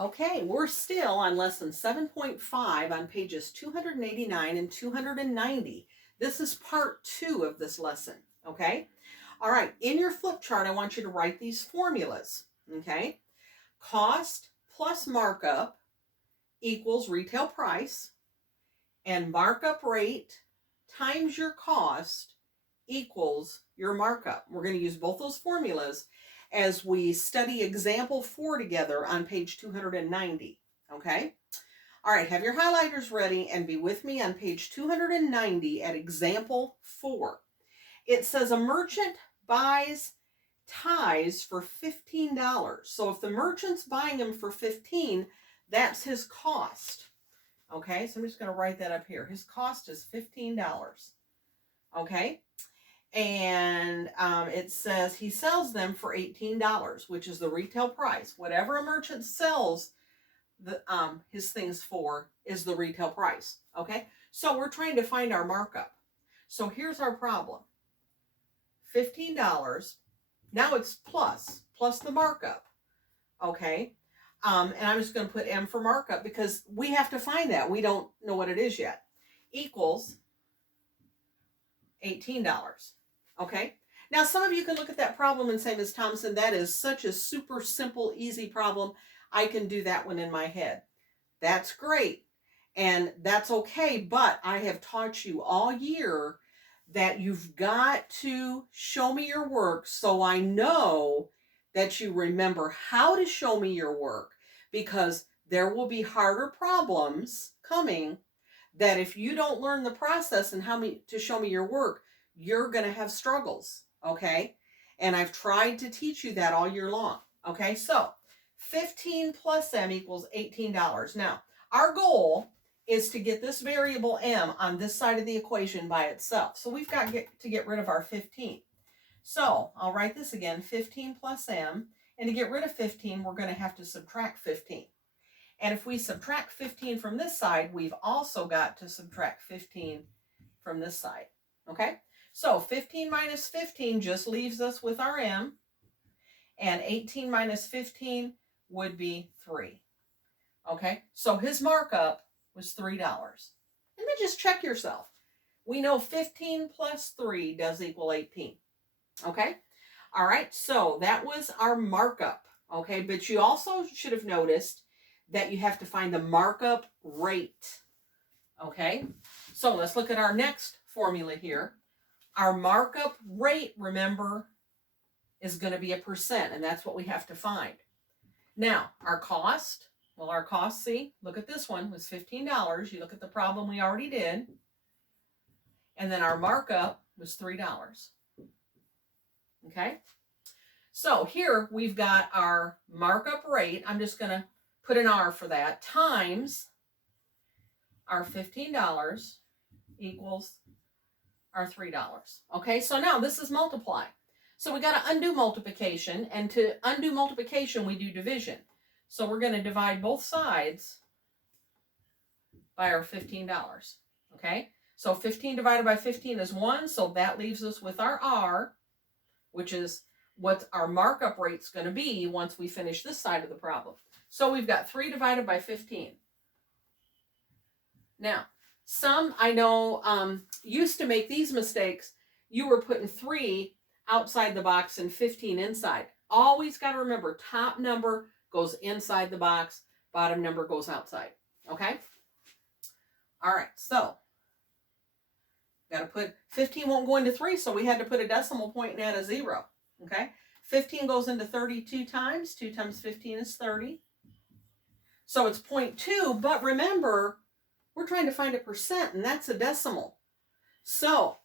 Okay, we're still on lesson 7.5 on pages 289 and 290. This is part 2 of this lesson, okay? All right, in your flip chart, I want you to write these formulas, okay? Cost plus markup equals retail price, and markup rate times your cost equals your markup. We're going to use both those formulas as we study example 4 together on page 290, okay? All right, have your highlighters ready and be with me on page 290 at example 4. It says a merchant buys ties for $15. So if the merchant's buying them for $15, that's his cost. Okay, so I'm just going to write that up here. His cost is $15. Okay, and it says he sells them for $18, which is the retail price. Whatever a merchant sells his things for is the retail price. Okay, so we're trying to find our markup. So here's our problem. $15. Now it's plus the markup. Okay, and I'm just going to put M for markup because we have to find that. We don't know what it is yet. Equals $18. Okay, now some of you can look at that problem and say, Ms. Thompson, that is such a super simple, easy problem. I can do that one in my head. That's great, and that's okay, but I have taught you all year that you've got to show me your work so I know that you remember how to show me your work, because there will be harder problems coming that if you don't learn the process and how to show me your work, you're going to have struggles, okay? And I've tried to teach you that all year long, okay? So 15 plus M equals $18. Now, our goal is to get this variable M on this side of the equation by itself. So we've got to get rid of our 15. So I'll write this again, 15 plus M. And to get rid of 15, we're going to have to subtract 15. And if we subtract 15 from this side, we've also got to subtract 15 from this side, okay? So 15 minus 15 just leaves us with our M, and 18 minus 15 would be 3, okay? So his markup was $3. And then just check yourself. We know 15 plus 3 does equal 18, okay? All right, so that was our markup, okay? But you also should have noticed that you have to find the markup rate, okay? So let's look at our next formula here. Our markup rate, remember, is going to be a percent, and that's what we have to find. Now, our cost, well, our cost, see, look at this one, was $15. You look at the problem we already did, and then our markup was $3, okay? So here we've got our markup rate. I'm just going to put an R for that, times our $15 equals our $3. Okay, so now this is multiply. So we got to undo multiplication, and to undo multiplication, we do division. So we're going to divide both sides by our $15, okay? So 15 divided by 15 is 1, so that leaves us with our R, which is what our markup rate's going to be once we finish this side of the problem. So we've got 3 divided by 15. Now, some I know used to make these mistakes. You were putting 3 outside the box and 15 inside. Always got to remember, top number goes inside the box, bottom number goes outside. Okay? All right, so got to put, 15 won't go into 3, so we had to put a decimal point and add a 0. Okay? 15 goes into 32 times. 2 times 15 is 30. So it's 0.2, but remember, we're trying to find a percent, and that's a decimal. So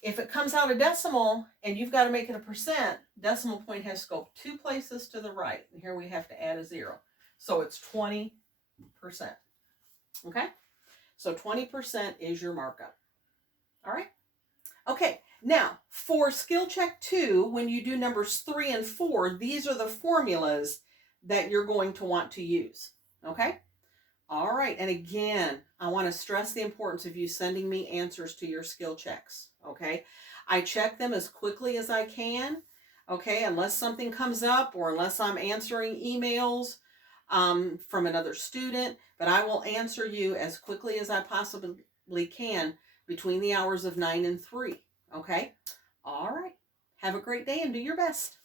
if it comes out a decimal and you've got to make it a percent, decimal point has to go 2 places to the right. And here we have to add a 0. So it's 20%. Okay? So 20% is your markup. All right? Okay, now for skill check 2, when you do numbers 3 and 4, these are the formulas that you're going to want to use. Okay? All right, and again, I want to stress the importance of you sending me answers to your skill checks. Okay? I check them as quickly as I can. Okay, unless something comes up or unless I'm answering emails, from another student, but I will answer you as quickly as I possibly can between the hours of 9 and 3. Okay? All right. Have a great day and do your best.